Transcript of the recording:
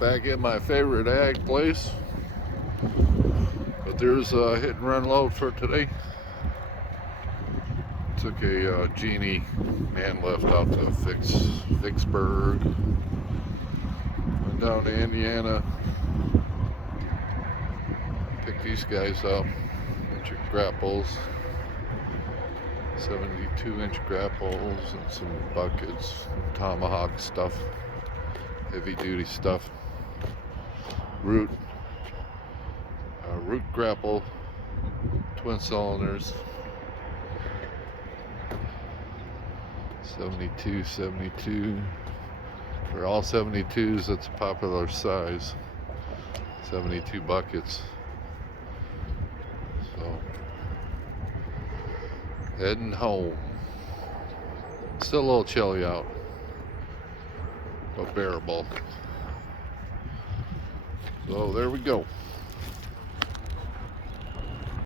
Back at my favorite ag place, but there's a hit and run load for today. Took a Genie man lift out to Vicksburg, went down to Indiana, picked these guys up, inch grapples, 72-inch grapples, and some buckets, Tomahawk stuff, heavy duty stuff, root grapple, twin cylinders, 72. For all 72s, that's a popular size. 72 buckets. So, heading home. Still a little chilly out, but bearable. So there we go.